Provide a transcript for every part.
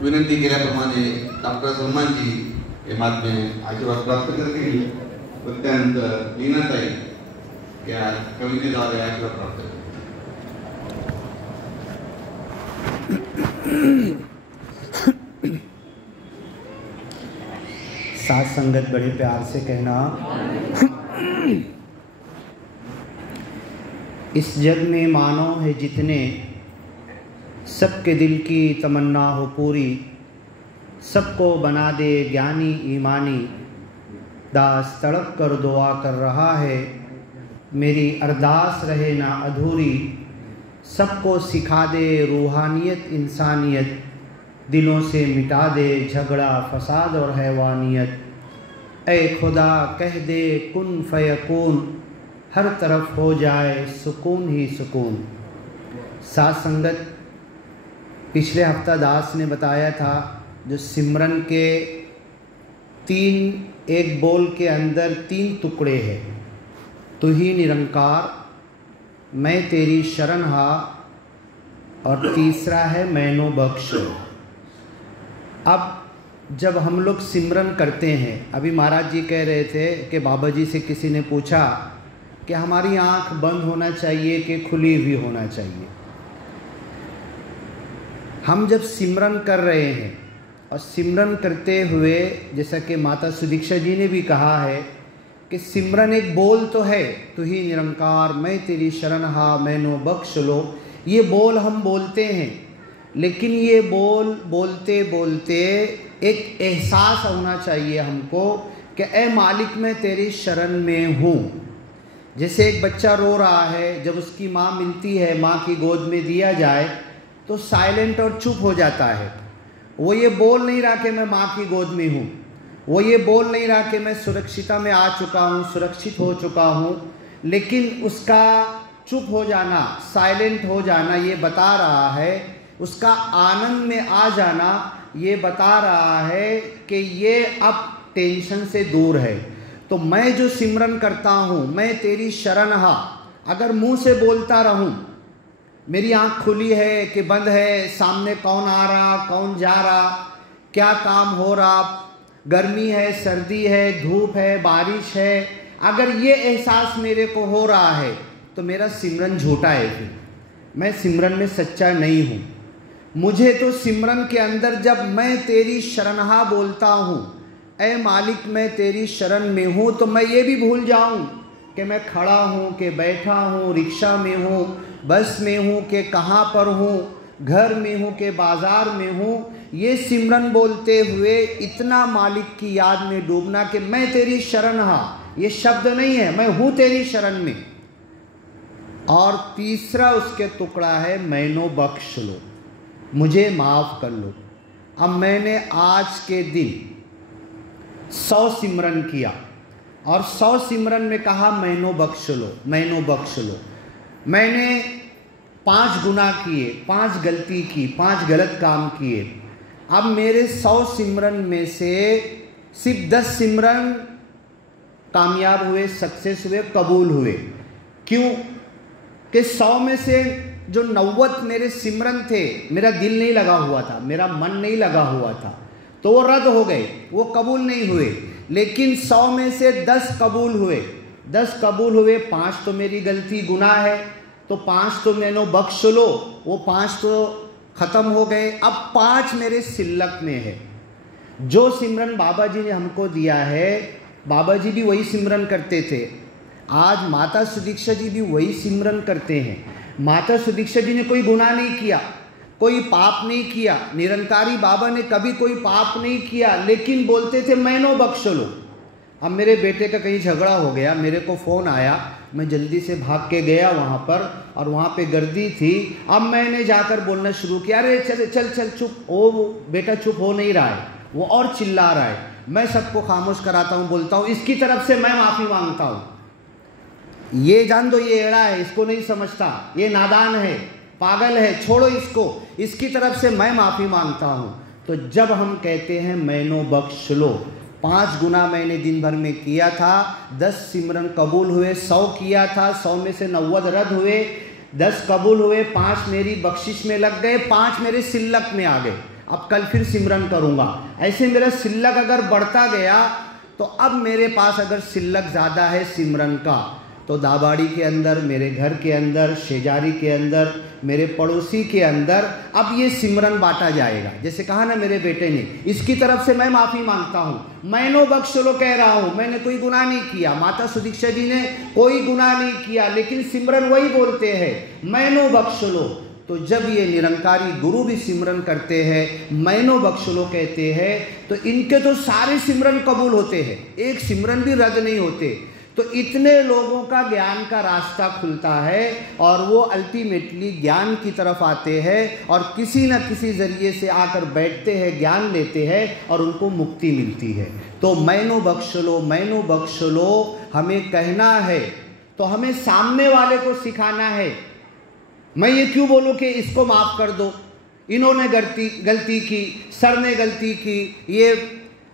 विनंती केल्याप्रमाणे डॉक्टर सलमानजी हे माध्यम आशीर्वाद प्राप्त करतील व त्यानंतर लीनाताई या कवितेद्वारे आशीर्वाद प्राप्त करतील. साथ संगत बड़े प्यार से कहना, इस जग में मानव है जितने, सबके दिल की तमन्ना हो पूरी, सबको बना दे ज्ञानी ईमानी, दास तड़प कर दुआ कर रहा है, मेरी अरदास रहे ना अधूरी, सबको सिखा दे रूहानियत इंसानियत, दिलों से मिटा दे झगड़ा फसाद और हैवानियत, ऐ खुदा कह दे कुन फयकून, हर तरफ हो जाए सुकून ही सुकून. साथ संगत, पिछले हफ्ता दास ने बताया था जो सिमरन के एक बोल के अंदर 3 टुकड़े हैं. तू ही निरंकार, मैं तेरी शरण हा, और तीसरा है मैनो बख्श. अब जब हम लोग सिमरन करते हैं, अभी महाराज जी कह रहे थे कि बाबा जी से किसी ने पूछा कि हमारी आंख बंद होना चाहिए कि खुली हुई होना चाहिए. हम जब सिमरन कर रहे हैं और सिमरन करते हुए, जैसा कि माता सुदीक्षा जी ने भी कहा है कि सिमरन एक बोल तो है, तू ही निरंकार, मैं तेरी शरण हा, मैनो बख्श लो. ये बोल हम बोलते हैं, लेकिन ये बोल बोलते बोलते एक एहसास होना चाहिए हमको कि ए मालिक मैं तेरी शरण में हूँ. जैसे एक बच्चा रो रहा है, जब उसकी माँ मिलती है, माँ की गोद में दिया जाए तो साइलेंट और चुप हो जाता है. वो ये बोल नहीं रहा कि मैं माँ की गोद में हूँ, वो ये बोल नहीं रहा कि मैं सुरक्षिता में आ चुका हूँ, सुरक्षित हो चुका हूँ, लेकिन उसका चुप हो जाना, साइलेंट हो जाना ये बता रहा है, उसका आनंद में आ जाना ये बता रहा है कि ये अब टेंशन से दूर है. तो मैं जो सिमरन करता हूँ, मैं तेरी शरण हा, अगर मुंह से बोलता रहूँ, मेरी आँख खुली है कि बंद है, सामने कौन आ रहा, कौन जा रहा, क्या काम हो रहा, गर्मी है, सर्दी है, धूप है, बारिश है, अगर ये एहसास मेरे को हो रहा है तो मेरा सिमरन झूठा है. फिर मैं सिमरन में सच्चा नहीं हूँ. मुझे तो सिमरन के अंदर जब मैं तेरी शरणहा बोलता हूँ, ऐ मालिक मैं तेरी शरण में हूँ, तो मैं ये भी भूल जाऊँ कि मैं खड़ा हूँ, कि बैठा हूँ, रिक्शा में हूँ, बस में हूँ, कि कहाँ पर हूँ, घर में हूँ, कि बाज़ार में हूँ. ये सिमरन बोलते हुए इतना मालिक की याद में डूबना कि मैं तेरी शरण हा, ये शब्द नहीं है, मैं हूँ तेरी शरण में. और तीसरा उसके टुकड़ा है मैनो बख्श लो, मुझे माफ़ कर लो. अब मैंने आज के दिन 100 सिमरन किया और 100 सिमरन में कहा मैनो बख्श लो, मैनो बख्श लो. मैंने 5 गुनाह किए, 5 गलती की, 5 गलत काम किए। अब मेरे 100 सिमरन में से सिर्फ 10 सिमरन कामयाब हुए, सक्सेस हुए, कबूल हुए। क्यों? कि 100 में से जो 90 मेरे सिमरन थे, मेरा दिल नहीं लगा हुआ था, मेरा मन नहीं लगा हुआ था, तो वो रद्द हो गए, वो कबूल नहीं हुए। लेकिन 100 में से 10 कबूल हुए, 10 कबूल हुए, 5 तो मेरी गलती गुनाह है, तो 5 तो मैंने बख्श लो, वो 5 तो खत्म हो गए। अब 5 मेरे सिल्लक में है। जो सिमरन बाबा जी ने हमको दिया है, बाबा जी भी वही सिमरन करते थे, आज माता सुदीक्षा जी भी वही सिमरन करते हैं। माता सुदीक्षा जी ने कोई गुनाह नहीं किया, कोई पाप नहीं किया, निरंकारी बाबा ने कभी कोई पाप नहीं किया, लेकिन बोलते थे मैनो बख्श लो। अब मेरे बेटे का कहीं झगड़ा हो गया, मेरे को फ़ोन आया, मैं जल्दी से भाग के गया वहाँ पर, और वहाँ पे गर्दी थी। अब मैंने जाकर बोलना शुरू किया, अरे चल चल चल चुप। वो बेटा चुप हो नहीं रहा है, वो और चिल्ला रहा है। मैं सबको खामोश कराता हूँ, बोलता हूँ इसकी तरफ से मैं माफ़ी मांगता हूँ। ये जान दो ये एड़ा है, इसको नहीं समझता, ये नादान है, पागल है, छोड़ो इसको, इसकी तरफ से मैं माफ़ी मांगता हूँ। तो जब हम कहते हैं मैनो बख्श लो, 5 गुना मैंने दिन भर में किया था, 10 सिमरन कबूल हुए, 100 किया था, 100 में से 90 रद्द हुए, 10 कबूल हुए, 5 मेरी बख्शिश में लग गए, 5 मेरे सिल्लक में आ गए। अब कल फिर सिमरन करूँगा। ऐसे मेरा सिल्लक अगर बढ़ता गया, तो अब मेरे पास अगर सिल्लक ज़्यादा है सिमरन का, तो दाबाड़ी के अंदर, मेरे घर के अंदर, शेजारी के अंदर, मेरे पड़ोसी के अंदर अब ये सिमरन बांटा जाएगा। जैसे कहा ना मेरे बेटे ने, इसकी तरफ से मैं माफ़ी मांगता हूँ, मैनो बख्श लो कह रहा हूँ, मैंने कोई गुनाह नहीं किया। माता सुदीक्षा जी ने कोई गुनाह नहीं किया, लेकिन सिमरन वही बोलते हैं मैनो बख्श लो। तो जब ये निरंकारी गुरु भी सिमरन करते हैं, मैनो बख्श लो कहते हैं, तो इनके तो सारे सिमरन कबूल होते हैं, एक सिमरन भी रद्द नहीं होते। तो इतने लोगों का ज्ञान का रास्ता खुलता है, और वो अल्टीमेटली ज्ञान की तरफ आते हैं, और किसी न किसी ज़रिए से आकर बैठते हैं, ज्ञान लेते हैं, और उनको मुक्ति मिलती है। तो मैनो बख्श लो, मैनो बख्श लो हमें कहना है, तो हमें सामने वाले को सिखाना है। मैं ये क्यों बोलूँ कि इसको माफ़ कर दो, इन्होंने गलती की, सर ने गलती की, ये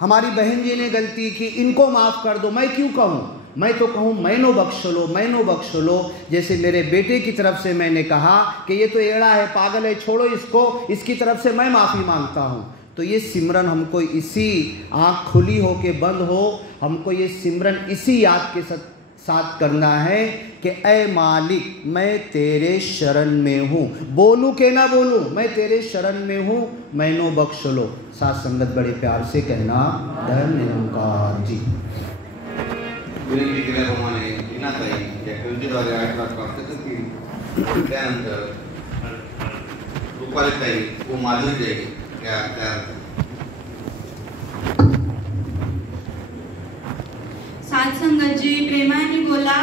हमारी बहन जी ने गलती की, इनको माफ़ कर दो। मैं क्यों कहूँ? मैं तो कहूँ मैनो बख्श लो, मैनो बख्श लो। जैसे मेरे बेटे की तरफ से मैंने कहा कि ये तो एड़ा है, पागल है, छोड़ो इसको, इसकी तरफ से मैं माफ़ी मांगता हूँ। तो ये सिमरन हमको इसी आँख खुली हो के बंद हो, हमको ये सिमरन इसी याद के साथ करना है कि ऐ मालिक मैं तेरे शरण में हूँ, बोलूँ के ना बोलूँ, मैं तेरे शरण में हूँ, मैनो बख्श लो। साथ संगत बड़े प्यार से कहना, धन निरंकार जी। विनंती केल्याप्रमाणे लीनाताई या कवितेद्वारे 8 लाख प्राप्त करतील। त्यानंतर रुपालीताई व माधुरीताई या तयार। सात संगतजी प्रेमाने बोला।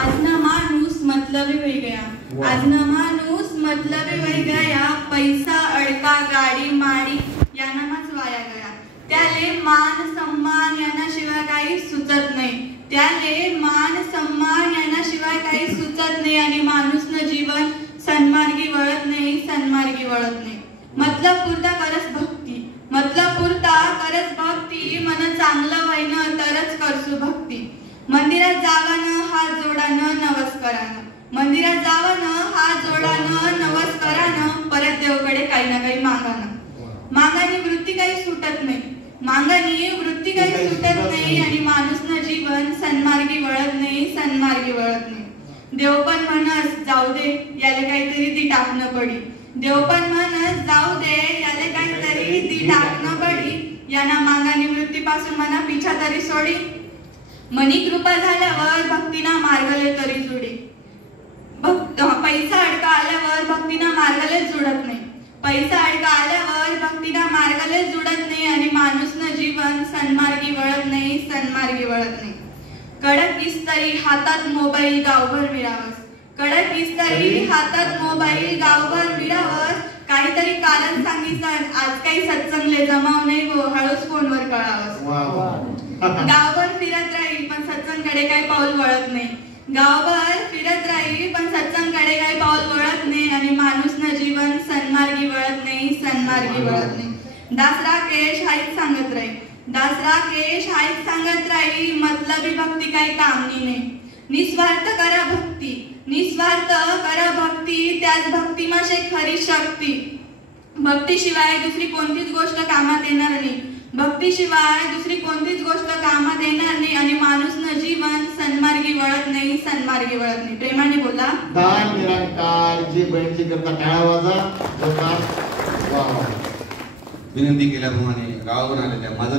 आजना माणूस मतलबी होई गया, आजना माणूस मतलबी होई गया, पैसा अडका गाडी माडी यानामाच वाया गया। त्याले मान सन्मान यानाशिवाय काही सुचत नाही, त्याले मान सन्मान यानाशिवाय काही सुचत नाही, आणि माणूसनं जीवन सन्मार्गी वळत नाही, सन्मार्गी वळत नाही। मतलब पुरता करस भक्ती, मतलब पुरता करस भक्ती, मन चांगलं व्हायनं तरच करसू भक्ती। मंदिरात जावानं हात जोडानं नमस्कारानं, मंदिरात जावानं हात जोडानं नमस्कारानं, परत देवकडे काही ना काही मागानं। मागानी वृत्ती काही सुटत नाही, मागानी वृत्ती काही सुटत नाही, आणि माणूसनं जीवन सन्मार्गी वळत नाही, सन्मार्गी वळत नाही। देव पण म्हणस जाऊ दे याले काहीतरी ती टाकणं पडी, देव पण म्हणस जाऊ दे याले काहीतरी ती टाकणं पडी, याना मागानी वृत्तीपासून मना पिछा तरी सोडी। मनी कृपा झाल्यावर भक्तीना मार्गले तरी जुडी, पैसा अडका आल्यावर भक्तीना मार्गले जुडत नाही, पैसा अडका आल्यावर भक्तीना मार्गले जुडत नाही, आणि माणूसनं जीवन सन्मार्गी वळत नाही, सन्मार्गी वळत नाही। कडक इस्तरी हातात मोबाईल गावभर विरावस, कडक इस्तरी हातात मोबाईल गावभर विरावस, काहीतरी कारण सांगितलं आज काही सत्संगले जमाव नाही गो, हळूच फोनवर कळावस। गावभर फिरत राहील पण सत्संगकडे काही पाऊल वळत नाही, गावभर फिरत राही पण सत्संगकडे काही पाऊल वळत नाही आणि माणूस न जीवन सन्मार्गी वळत नाही, सन्मार्गी वळत नाही. दासरा केश हाईच सांगत राही, दासरा केश हाईच सांगत राही, मतलबी भक्ती काही कामनी नाही. निस्वार्थ करा भक्ती, निस्वार्थ करा भक्ती, त्याच भक्ती माशे खरी शक्ती. भक्तीशिवाय दुसरी कोणतीच गोष्ट कामात येणार नाही, भक्तीशिवाय दुसरी कोणतीच गोष्ट कामात येणार नाही आणि माणूस न जीवन सन्मार्गी वळत नाही, सन्मार्गी वळत नाही. प्रेमाने बोला. दान निरंकार जी बहिणीची करता टाळा वाजा. विनंती केल्याप्रमाणे गावावरून आलेल्या माझा